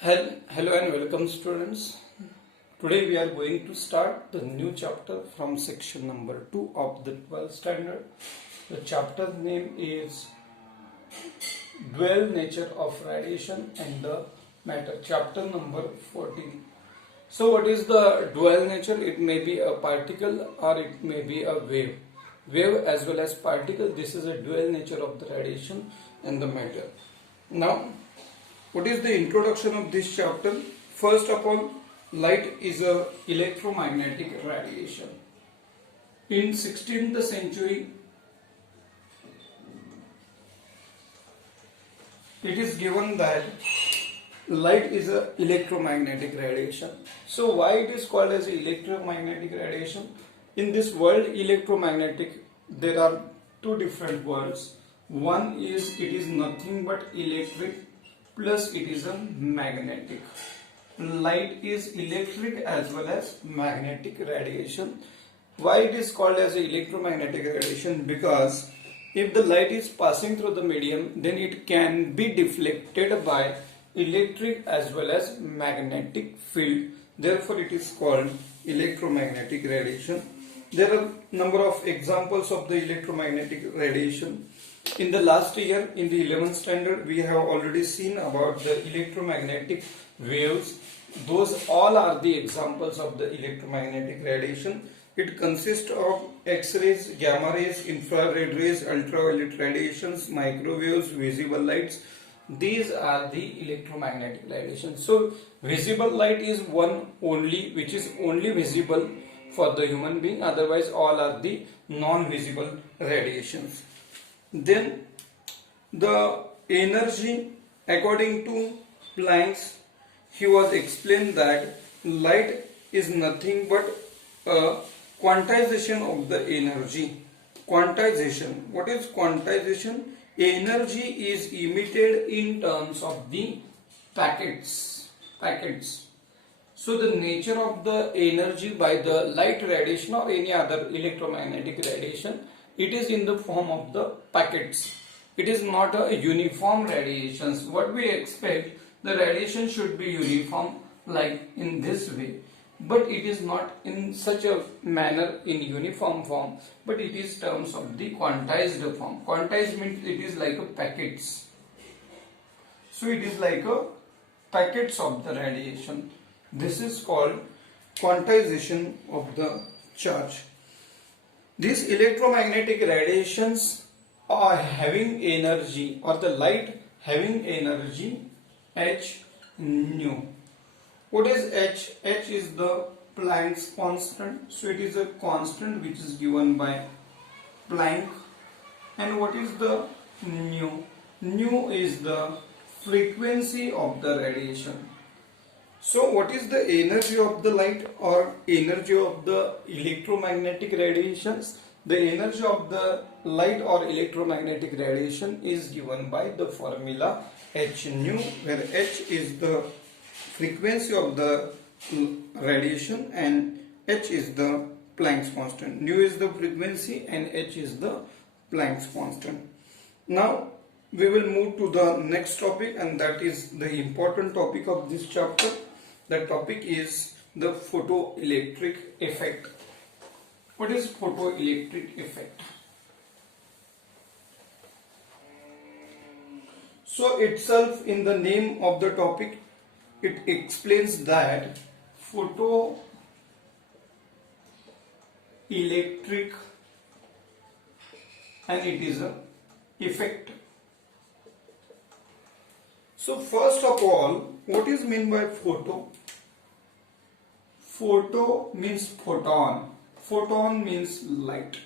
Hello and welcome students. Today we are going to start the new chapter from section number 2 of the 12th standard. The chapter name is Dual Nature of Radiation and the Matter, chapter number 14. So what is the dual nature? It may be a particle or it may be a wave. Wave as well as particle, this is a dual nature of the radiation and the matter. Now what is the introduction of this chapter? First of all, light is a electromagnetic radiation. In 16th century, it is given that light is a electromagnetic radiation. So why it is called as electromagnetic radiation? In this world electromagnetic, there are two different words. One is it is nothing but electric, plus it is a magnetic. Light is electric as well as magnetic radiation. Why it is called as electromagnetic radiation? Because if the light is passing through the medium, then it can be deflected by electric as well as magnetic field. Therefore it is called electromagnetic radiation. There are number of examples of the electromagnetic radiation. In the last year, in the 11th standard, we have already seen about the electromagnetic waves. Those all are the examples of the electromagnetic radiation. It consists of X-rays, gamma rays, infrared rays, ultraviolet radiations, microwaves, visible lights. These are the electromagnetic radiation. So visible light is one only, which is only visible for the human being. Otherwise all are the non-visible radiations. Then the energy, according to Planck, he was explained that light is nothing but a quantization of the energy. Quantization. What is quantization? Energy is emitted in terms of the packets. So the nature of the energy by the light radiation or any other electromagnetic radiation, it is in the form of the packets. It is not a uniform radiations. What we expect, the radiation should be uniform like in this way. But it is not in such a manner in uniform form, but it is terms of the quantized form. Quantized means it is like a packets. So it is like a packets of the radiation. This is called quantization of the charge. These electromagnetic radiations are having energy, or the light having energy h nu. What is h? H is the Planck's constant. So it is a constant which is given by Planck. And what is the nu? Nu is the frequency of the radiation. So what is the energy of the light or energy of the electromagnetic radiations? The energy of the light or electromagnetic radiation is given by the formula h nu, where h is the frequency of the radiation and h is the Planck's constant. Nu is the frequency and h is the Planck's constant. Now we will move to the next topic, and that is the important topic of this chapter. The topic is the photoelectric effect. What is photoelectric effect? So itself in the name of the topic, it explains that photoelectric, and it is a effect. So first of all, what is meant by photo? Photo means photon. Photon means light.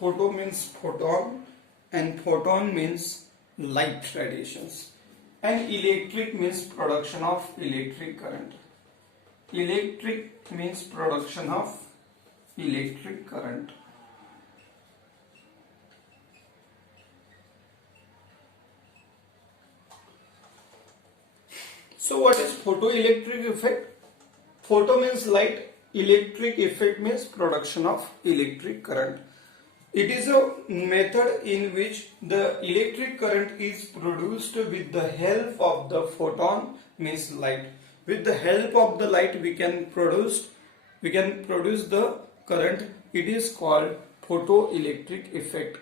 Photo means photon, and photon means light radiations. And electric means production of electric current. Electric means production of electric current. So what is photoelectric effect? Photo means light, electric effect means production of electric current. It is a method in which the electric current is produced with the help of the photon, means light. With the help of the light we can produce the current. It is called photoelectric effect.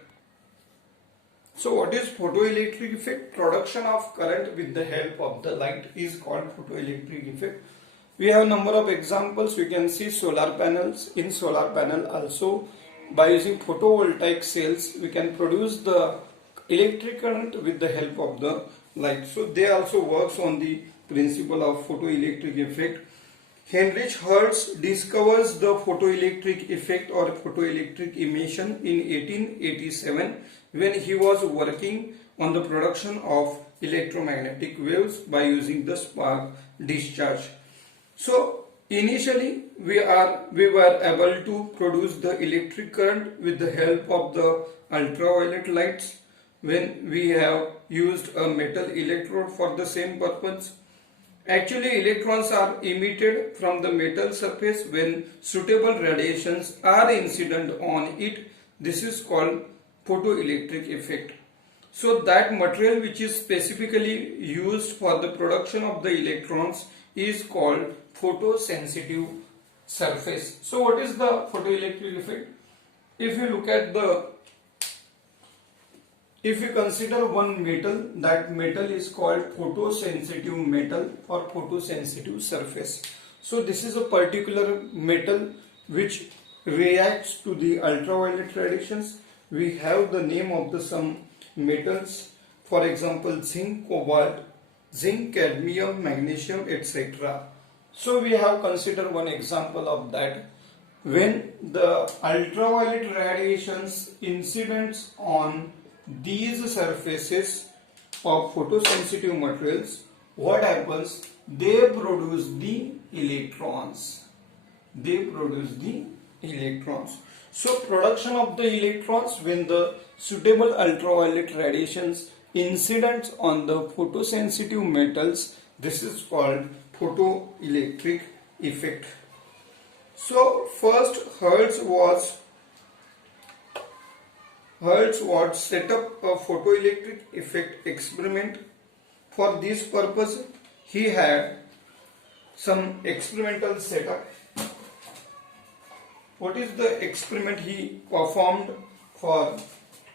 So what is photoelectric effect? Production of current with the help of the light is called photoelectric effect. We have number of examples. We can see solar panels. In solar panel also, by using photovoltaic cells, we can produce the electric current with the help of the light. So they also works on the principle of photoelectric effect. Heinrich Hertz discovers the photoelectric effect or photoelectric emission in 1887 when he was working on the production of electromagnetic waves by using the spark discharge. So initially we were able to produce the electric current with the help of the ultraviolet lights when we have used a metal electrode for the same purpose. Actually, electrons are emitted from the metal surface when suitable radiations are incident on it. This is called photoelectric effect. So that material which is specifically used for the production of the electrons is called photosensitive surface. So what is the photoelectric effect? If you consider one metal, that metal is called photosensitive metal or photosensitive surface. So this is a particular metal which reacts to the ultraviolet radiations. We have the name of the some metals, for example zinc, cobalt, zinc, cadmium, magnesium, etc. So we have considered one example of that. When the ultraviolet radiations incidents on these surfaces of photosensitive materials, what happens? They produce the electrons. So production of the electrons when the suitable ultraviolet radiations incidents on the photosensitive metals, this is called photoelectric effect. So first Hertz set up a photoelectric effect experiment. For this purpose he had some experimental setup. What is the experiment he performed for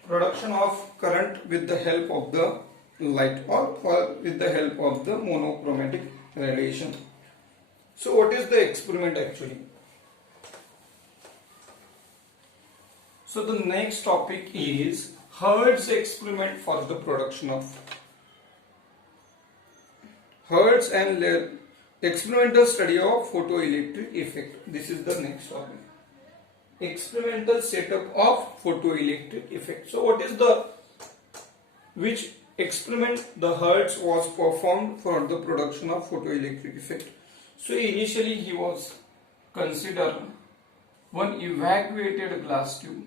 production of current with the help of the light or with the help of the monochromatic radiation? So what is the experiment actually? So the next topic is Hertz experiment for the production of Hertz and experimental study of photoelectric effect. This is the next topic. Experimental setup of photoelectric effect. So what is which experiment the Hertz was performed for the production of photoelectric effect? So initially he was considered one evacuated glass tube.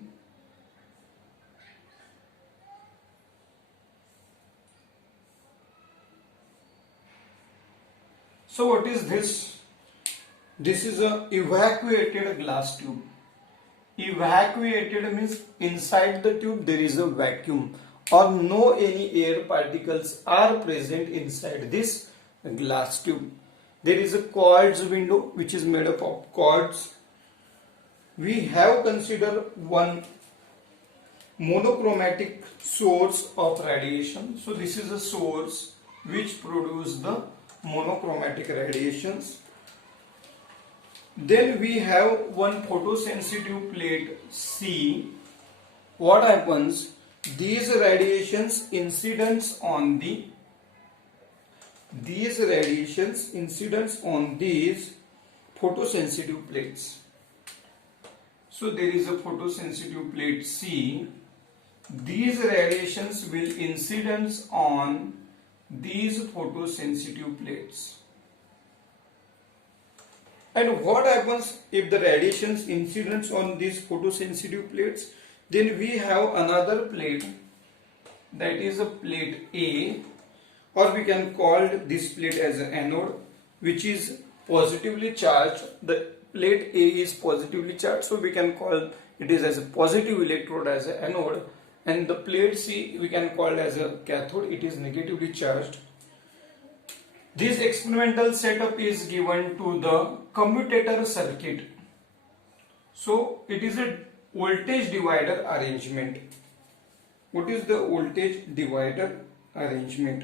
So what is this? This is a evacuated glass tube. Evacuated means inside the tube there is a vacuum or no any air particles are present inside this glass tube. There is a quartz window which is made up of quartz. We have considered one monochromatic source of radiation. So this is a source which produces the monochromatic radiations. Then we have one photosensitive plate C. What happens? These radiations incidents on these photosensitive plates. So there is a photosensitive plate C. These radiations will incidence on these photosensitive plates. And what happens if the radiations incidents on these photosensitive plates? Then we have another plate, that is a plate A, or we can call this plate as an anode, which is positively charged. The plate A is positively charged, so we can call it is as a positive electrode as an anode, and the plate C we can call as a cathode, it is negatively charged. This experimental setup is given to the commutator circuit. So it is a voltage divider arrangement. What is the voltage divider arrangement?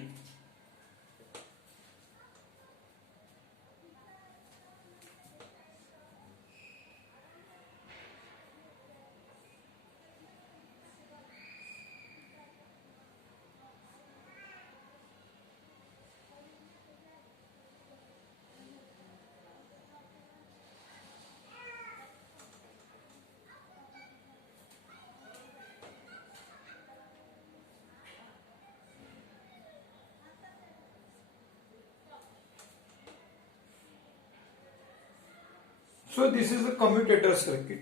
So this is a commutator circuit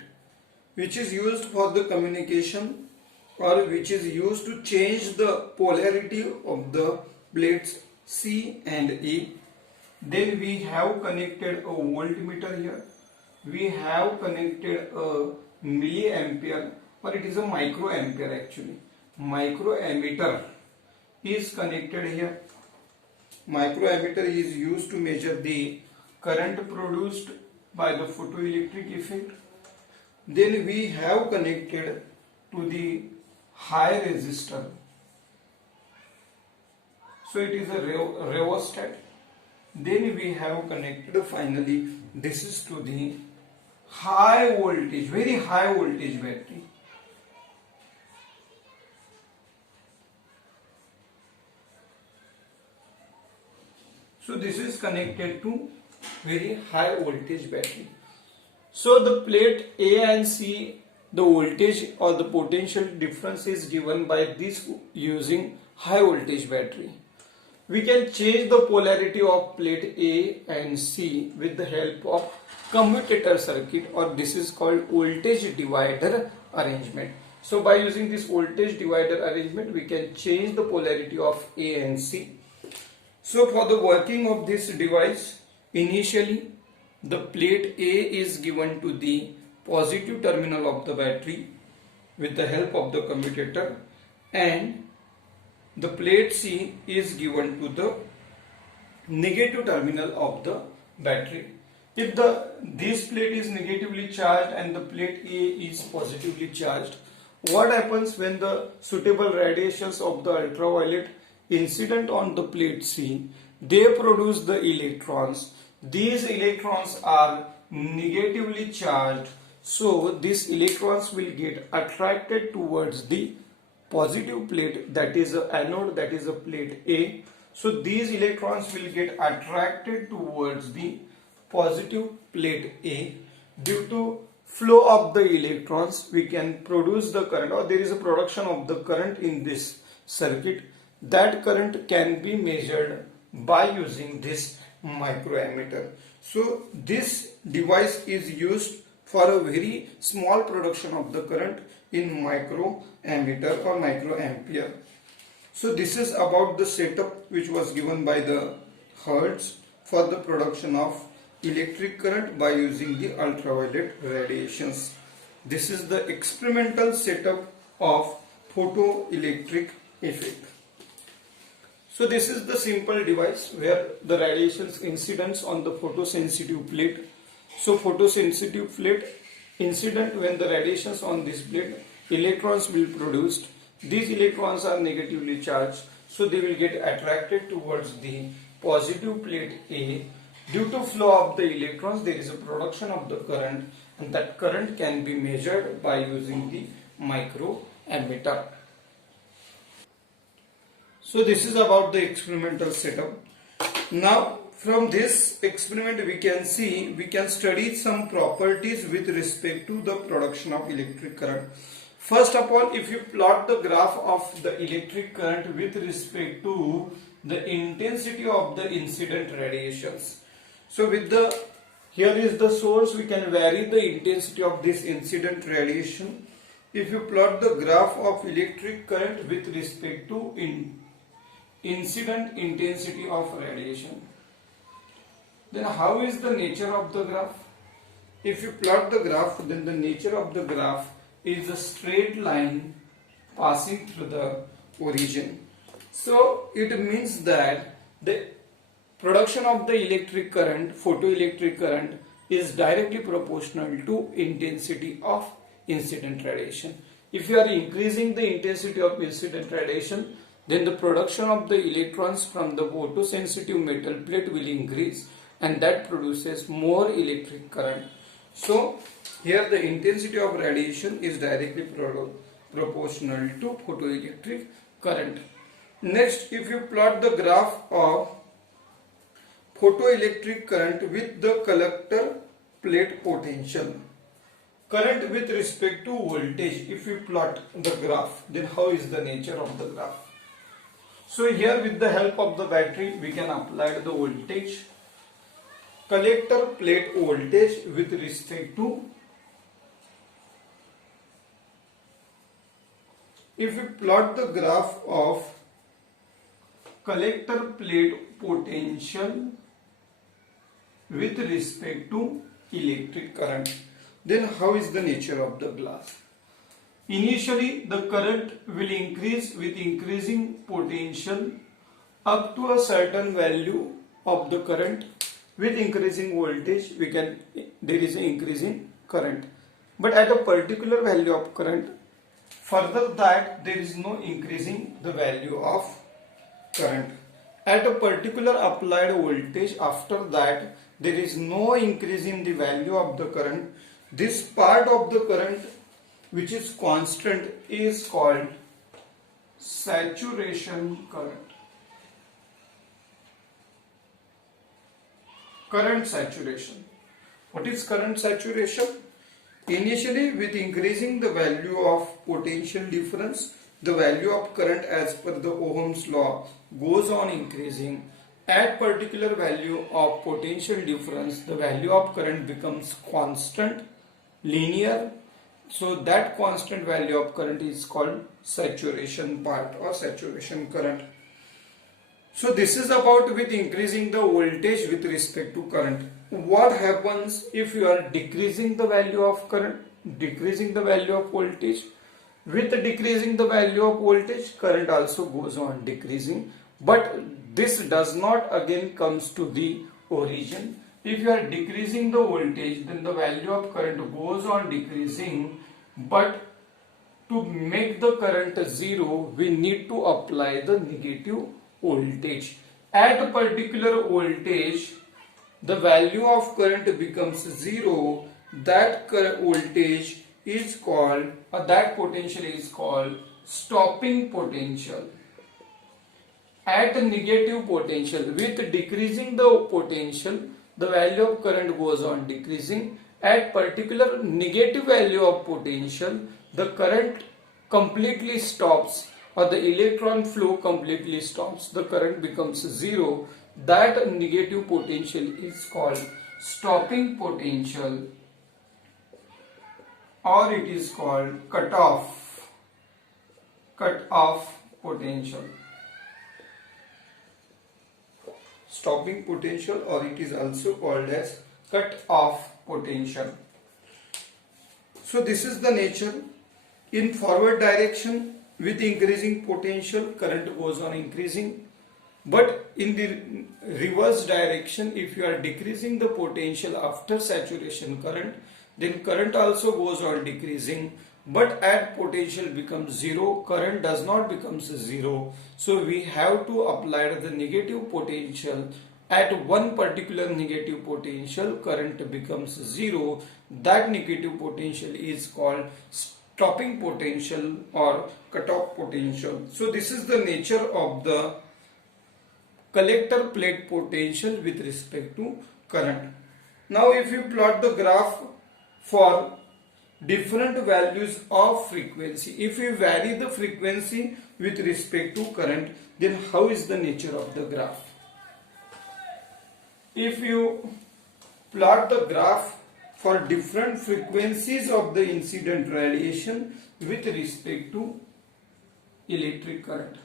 which is used for the communication, or which is used to change the polarity of the plates C and A. Then we have connected a voltmeter here. We have connected a milliampere, or it is a microampere actually. Microammeter is connected here. Microammeter is used to measure the current produced by the photoelectric effect. Then we have connected to the high resistor. So it is a rheostat. Then we have connected finally, this is to the high voltage, very high voltage battery. So this is connected to very high voltage battery. So the plate A and C, the voltage or the potential difference is given by this using high voltage battery. We can change the polarity of plate A and C with the help of commutator circuit, or this is called voltage divider arrangement. So by using this voltage divider arrangement, we can change the polarity of A and C. So for the working of this device, initially the plate A is given to the positive terminal of the battery with the help of the commutator, and the plate C is given to the negative terminal of the battery. If this plate is negatively charged and the plate A is positively charged, what happens when the suitable radiations of the ultraviolet incident on the plate C, they produce the electrons. These electrons are negatively charged, so these electrons will get attracted towards the positive plate, that is a anode, that is a plate A. So these electrons will get attracted towards the positive plate A. Due to flow of the electrons, we can produce the current, or there is a production of the current in this circuit. That current can be measured by using this microammeter. So this device is used for a very small production of the current in microammeter or microampere. So this is about the setup which was given by the Hertz for the production of electric current by using the ultraviolet radiations. This is the experimental setup of photoelectric effect. So this is the simple device where the radiations incidence on the photosensitive plate. So photosensitive plate incident, when the radiations on this plate, electrons will be produced. These electrons are negatively charged, so they will get attracted towards the positive plate A. Due to flow of the electrons, there is a production of the current, and that current can be measured by using the microammeter. So this is about the experimental setup. Now from this experiment we can study some properties with respect to the production of electric current. First of all, if you plot the graph of the electric current with respect to the intensity of the incident radiations. So here is the source, we can vary the intensity of this incident radiation. If you plot the graph of electric current with respect to incident intensity of radiation, then how is the nature of the graph? If you plot the graph, then the nature of the graph is a straight line passing through the origin. So it means that the production of the electric current, photoelectric current, is directly proportional to intensity of incident radiation. If you are increasing the intensity of incident radiation, then the production of the electrons from the photosensitive metal plate will increase, and that produces more electric current. So here the intensity of radiation is directly proportional to photoelectric current. Next, if you plot the graph of photoelectric current with the collector plate potential, current with respect to voltage, if we plot the graph, then how is the nature of the graph? So here with the help of the battery we can apply the voltage, collector plate voltage with respect to, if we plot the graph of collector plate potential with respect to electric current, then how is the nature of the glass? Initially the current will increase with increasing potential up to a certain value of the current. With increasing voltage there is an increase in current, but at a particular value of current, further that there is no increasing the value of current. At a particular applied voltage, after that there is no increase in the value of the current. This part of the current which is constant is called saturation current. Current saturation. What is current saturation? Initially, with increasing the value of potential difference, the value of current as per the Ohm's law goes on increasing. At particular value of potential difference, the value of current becomes constant, linear. So that constant value of current is called saturation part or saturation current. So this is about with increasing the voltage with respect to current. What happens if you are decreasing the value of current, decreasing the value of voltage? With decreasing the value of voltage, current also goes on decreasing, but this does not again comes to the origin. If you are decreasing the voltage, then the value of current goes on decreasing, but to make the current zero, we need to apply the negative voltage. At a particular voltage, the value of current becomes zero. That voltage is called, or that potential is called stopping potential. At a negative potential, with decreasing the potential, the value of current goes on decreasing. At particular negative value of potential, the current completely stops, or the electron flow completely stops. The current becomes zero. That negative potential is called stopping potential, or it is called cut-off potential. Stopping potential, or it is also called as cut-off potential. So this is the nature. In forward direction, with increasing potential, current goes on increasing. But in the reverse direction, if you are decreasing the potential after saturation current, then current also goes on decreasing. But at potential becomes zero, current does not become zero. So we have to apply the negative potential. At one particular negative potential, current becomes zero. That negative potential is called stopping potential or cut-off potential. So this is the nature of the collector plate potential with respect to current. Now if you plot the graph for different values of frequency, if we vary the frequency with respect to current, then how is the nature of the graph? If you plot the graph for different frequencies of the incident radiation with respect to electric current,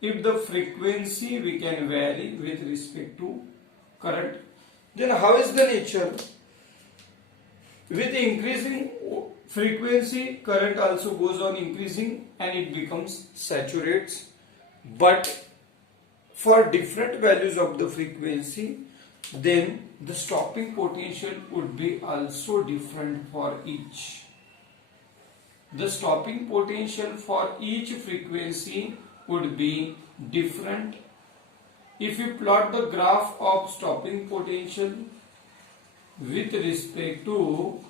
if the frequency we can vary with respect to current, then how is the nature? With increasing frequency current also goes on increasing and it becomes saturates, but for different values of the frequency, then the stopping potential would be also different for each. The stopping potential for each frequency would be different. If you plot the graph of stopping potential with respect to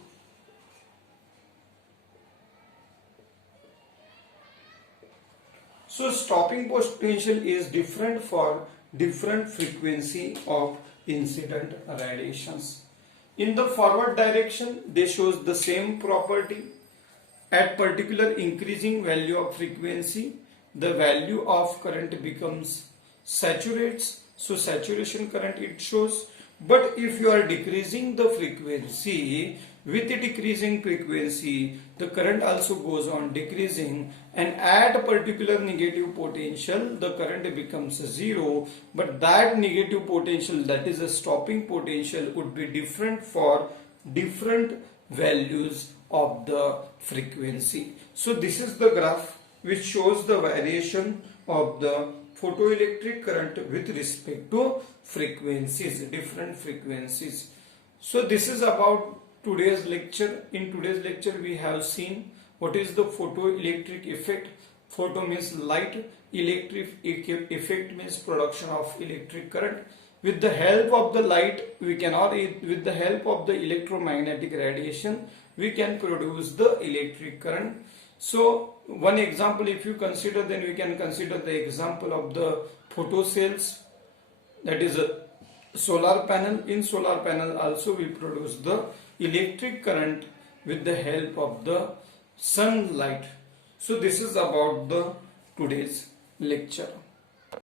stopping potential is different for different frequency of incident radiations. In the forward direction, they shows the same property. At particular increasing value of frequency, the value of current becomes saturates. So saturation current it shows. But if you are decreasing the frequency, with the decreasing frequency, the current also goes on decreasing, and at a particular negative potential, the current becomes zero. But that negative potential, that is a stopping potential, would be different for different values of the frequency. So this is the graph which shows the variation of the photoelectric current with respect to frequencies, different frequencies. So this is about today's lecture. In today's lecture we have seen what is the photoelectric effect. Photo means light, electric effect means production of electric current. With the help of the light, with the help of the electromagnetic radiation, we can produce the electric current. So one example if you consider, then we can consider the example of the photo cells, that is a solar panel. In solar panel also we produce the electric current with the help of the sunlight. So this is about the today's lecture.